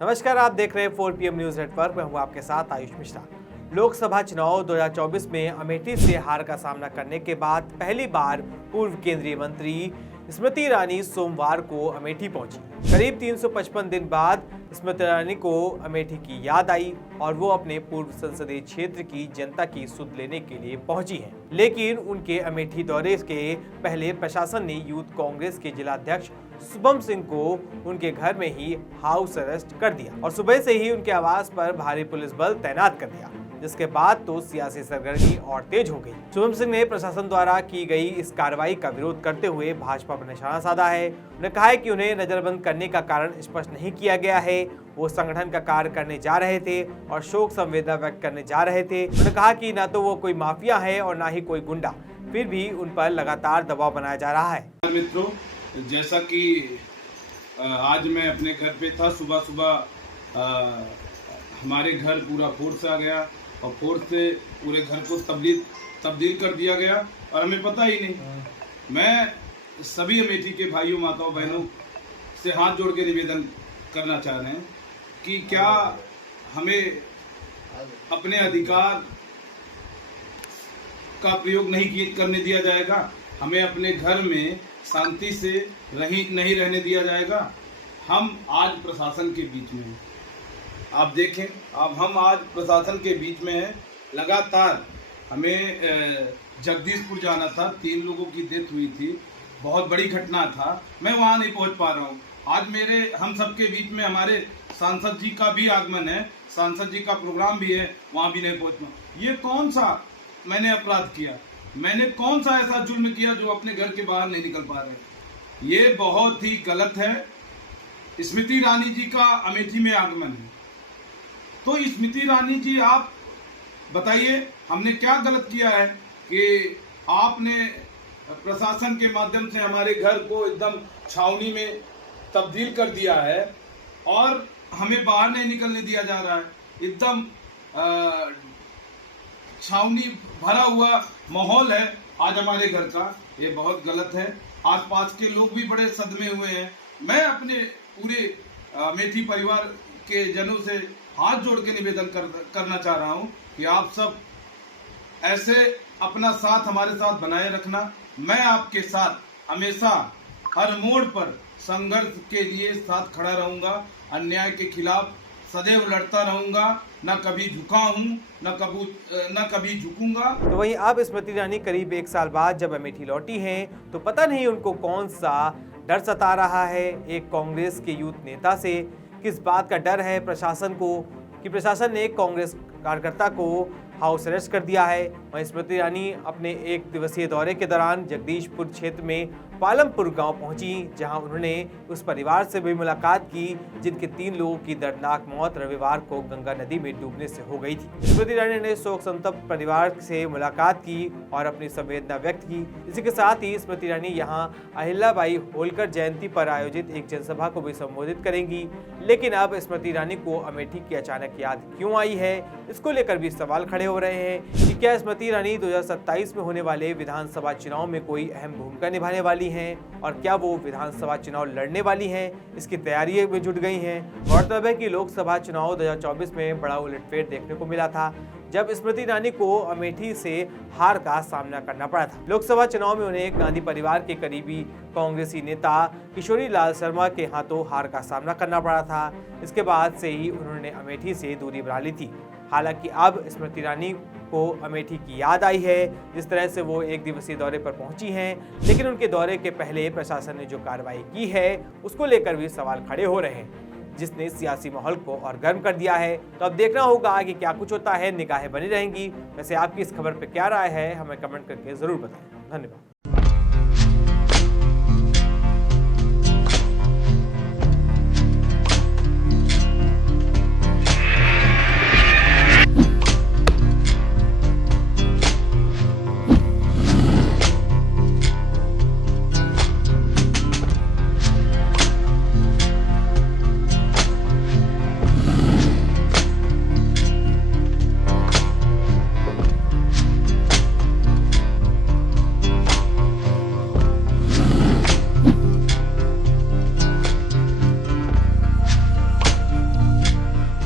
नमस्कार, आप देख रहे हैं 4PM न्यूज नेटवर्क में हूं आपके साथ आयुष मिश्रा। लोकसभा चुनाव 2024 में अमेठी से हार का सामना करने के बाद पहली बार पूर्व केंद्रीय मंत्री स्मृति ईरानी सोमवार को अमेठी पहुंची। करीब 355 दिन बाद स्मृति ईरानी को अमेठी की याद आई और वो अपने पूर्व संसदीय क्षेत्र की जनता की सुध लेने के लिए पहुंची हैं। लेकिन उनके अमेठी दौरे के पहले प्रशासन ने यूथ कांग्रेस के जिलाध्यक्ष शुभम सिंह को उनके घर में ही हाउस अरेस्ट कर दिया और सुबह से ही उनके आवास पर भारी पुलिस बल तैनात कर दिया, जिसके बाद तो सियासी सरगर्मी और तेज हो गई। शुभम सिंह ने प्रशासन द्वारा की गई इस कार्रवाई का विरोध करते हुए भाजपा पर निशाना साधा है। उन्होंने कहा है कि उन्हें नजरबंद करने का कारण स्पष्ट नहीं किया गया है। वो संगठन का कार्य करने जा रहे थे और शोक संवेदना व्यक्त करने जा रहे थे। उन्होंने कहा कि न तो वो कोई माफिया है और न ही कोई गुंडा, फिर भी उन पर लगातार दबाव बनाया जा रहा है। मित्रों, जैसा कि आज मैं अपने घर पे था, सुबह सुबह हमारे घर पूरा फोर्स आ गया और फोर्स से पूरे घर को तब्दील कर दिया गया और हमें पता ही नहीं। मैं सभी अमेठी के भाइयों, माताओं, बहनों से हाथ जोड़ के निवेदन करना चाह रहे हैं कि क्या हमें अपने अधिकार का प्रयोग नहीं करने दिया जाएगा, हमें अपने घर में शांति से नहीं रहने दिया जाएगा। हम आज प्रशासन के बीच में हैं, आप देखें, अब हम आज प्रशासन के बीच में हैं। लगातार हमें जगदीशपुर जाना था, 3 लोगों की डेथ हुई थी, बहुत बड़ी घटना था, मैं वहां नहीं पहुंच पा रहा हूं। आज हम सबके बीच में हमारे सांसद जी का भी आगमन है, सांसद जी का प्रोग्राम भी है, वहां भी नहीं पहुंच पा। ये कौन सा मैंने अपराध किया, मैंने कौन सा ऐसा जुल्म किया जो अपने घर के बाहर नहीं निकल पा रहे? ये बहुत ही गलत है। स्मृति ईरानी जी का अमेठी में आगमन है, तो स्मृति ईरानी जी, आप बताइए हमने क्या गलत किया है कि आपने प्रशासन के माध्यम से हमारे घर को एकदम छावनी में तब्दील कर दिया है और हमें बाहर नहीं निकलने दिया जा रहा है। एकदम छावनी भरा हुआ माहौल है आज हमारे घर का, ये बहुत गलत है। आसपास के लोग भी बड़े सदमे हुए हैं। मैं अपने पूरे अमेठी परिवार के जनों से हाथ जोड़ के निवेदन करना चाह रहा हूं कि आप सब ऐसे अपना साथ हमारे साथ बनाए रखना। मैं आपके साथ हमेशा हर मोड़ पर संघर्ष के लिए साथ खड़ा रहूंगा, अन्याय के खिलाफ सदैव लड़ता रहूंगा, न कभी झुका हूं, न कभी झुकूंगा। तो वहीं अब स्मृति ईरानी करीब 1 साल बाद जब अमेठी लौटी हैं, तो पता नहीं उनको कौन सा डर सता रहा है। एक कांग्रेस के यूथ नेता से किस बात का डर है प्रशासन को कि प्रशासन ने कांग्रेस कार्यकर्ता को हाउस अरेस्ट कर दिया है। वहीं स्मृति ईरानी अपने 1 दिवसीय दौरे के दौरान जगदीशपुर क्षेत्र में पालमपुर गांव पहुंची, जहां उन्होंने उस परिवार से भी मुलाकात की जिनके 3 लोगों की दर्दनाक मौत रविवार को गंगा नदी में डूबने से हो गई थी। स्मृति ईरानी ने शोक संतप्त परिवार से मुलाकात की और अपनी संवेदना व्यक्त की। इसी के साथ ही स्मृति ईरानी यहां अहिल्याबाई होलकर जयंती पर आयोजित एक जनसभा को भी संबोधित करेंगी। लेकिन अब स्मृति ईरानी को अमेठी की अचानक याद क्यों आई है, इसको लेकर भी सवाल खड़े हो रहे हैं कि क्या स्मृति ईरानी 2027 में होने वाले विधानसभा चुनाव में कोई अहम भूमिका निभाने वाली हैं और क्या वो विधानसभा चुनाव लड़ने वाली हैं, इसकी तैयारी में जुट गई हैं। गौरतलब है कि लोकसभा चुनाव 2024 में बड़ा उलटफेर देखने को मिला था, जब स्मृति ईरानी को अमेठी से हार का सामना करना पड़ा था। लोकसभा चुनाव में उन्हें गांधी परिवार के करीबी कांग्रेसी नेता किशोरी लाल शर्मा के हाथों हार का सामना करना पड़ा था। इसके बाद से ही उन्होंने अमेठी से दूरी बना ली थी। हालांकि अब स्मृति ईरानी को अमेठी की याद आई है, जिस तरह से वो 1 दिवसीय दौरे पर पहुंची हैं, लेकिन उनके दौरे के पहले प्रशासन ने जो कार्रवाई की है उसको लेकर भी सवाल खड़े हो रहे हैं, जिसने सियासी माहौल को और गर्म कर दिया है। तो अब देखना होगा कि क्या कुछ होता है, निगाहें बनी रहेंगी। वैसे आपकी इस खबर पर क्या राय है, हमें कमेंट करके जरूर बताएं। धन्यवाद।